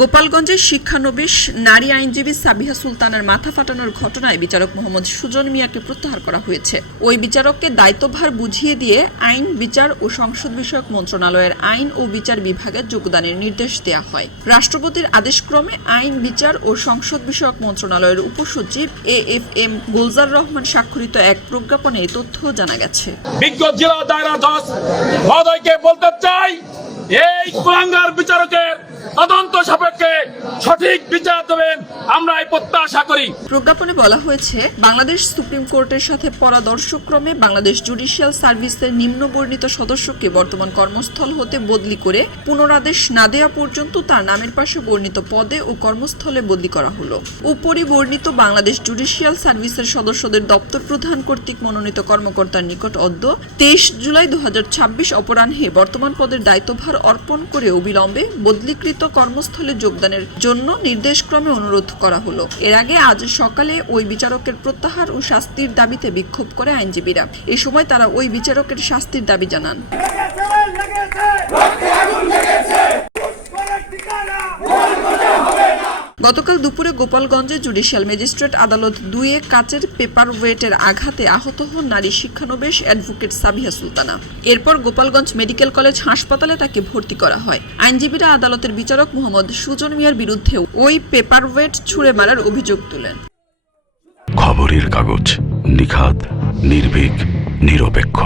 গোপালগঞ্জের শিক্ষানবিশ নারী আইনজীবী সাবিহা সুলতানার মাথা ফাটানোর ঘটনায় বিচারক মোহাম্মদ সুজন মিয়াকে প্রত্যাহার করা হয়েছে। ওই বিচারককে দায়িত্বভার বুঝিয়ে দিয়ে আইন, বিচার ও সংসদ বিষয়ক মন্ত্রণালয়ের আইন ও বিচার বিভাগে যোগদানের নির্দেশ দেওয়া হয়। রাষ্ট্রপতির আদেশক্রমে আইন, বিচার ও সংসদ বিষয়ক মন্ত্রণালয়ের উপসচিব AFM গুলজার রহমান স্বাক্ষরিত এক প্রজ্ঞাপনে এই তথ্য জানা গেছে। বিজ্ঞ জেলা দায়রা জজ মহোদয়কে বলতে চাই, এই কুলাঙ্গার বিচারকের তদন্ত সাপেক্ষে সঠিক বিচার দেবেন, আমরা এই প্রত্যাশা করি। প্রজ্ঞাপনে বলা হয়েছে, বাংলাদেশ সুপ্রিম কোর্টের সাথে পরামর্শক্রমে বাংলাদেশ জুডিশিয়াল সার্ভিসের নিম্নবর্ণিত সদস্যকে বর্তমান কর্মস্থল হতে বদলি করে পুনরাদেশ না দেওয়া পর্যন্ত তার নামের পাশে বর্ণিত পদে ও কর্মস্থলে বদলি করা হলো। উপরি বর্ণিত বাংলাদেশ জুডিশিয়াল সার্ভিসের সদস্যদের দপ্তর প্রধান কর্তৃক মনোনীত কর্মকর্তার নিকট অদ্য 23 জুলাই 2026 অপরাহ্নে বর্তমান পদের দায়িত্বভার অর্পণ করে অবিলম্বে বদলিকৃত কর্মস্থলে যোগদানের জন্য নির্দেশক্রমে অনুরোধ করা হলো। এর আগে আজ সকালে ওই বিচারকের প্রত্যাহার ও শাস্তির দাবিতে বিক্ষোভ করে আইনজীবীরা। এ সময় তারা ওই বিচারকের শাস্তির দাবি জানান। গতকাল দুপুরে গোপালগঞ্জে জুডিশিয়াল ম্যাজিস্ট্রেট আদালত 2-এ কাচের পেপার ওয়েটের আঘাতে আহত হন নারী শিক্ষানবিশ অ্যাডভোকেট সাবিহা সুলতানা। এরপর গোপালগঞ্জ মেডিকেল কলেজ হাসপাতালে তাকে ভর্তি করা হয়। আইনজীবীরা আদালতের বিচারক মোহাম্মদ সুজন মিয়ার বিরুদ্ধে ওই পেপার ওয়েট ছুঁড়ে মারার অভিযোগ তুলেন। খবরের কাগজ, নিখাত, নির্ভীক, নিরপেক্ষ।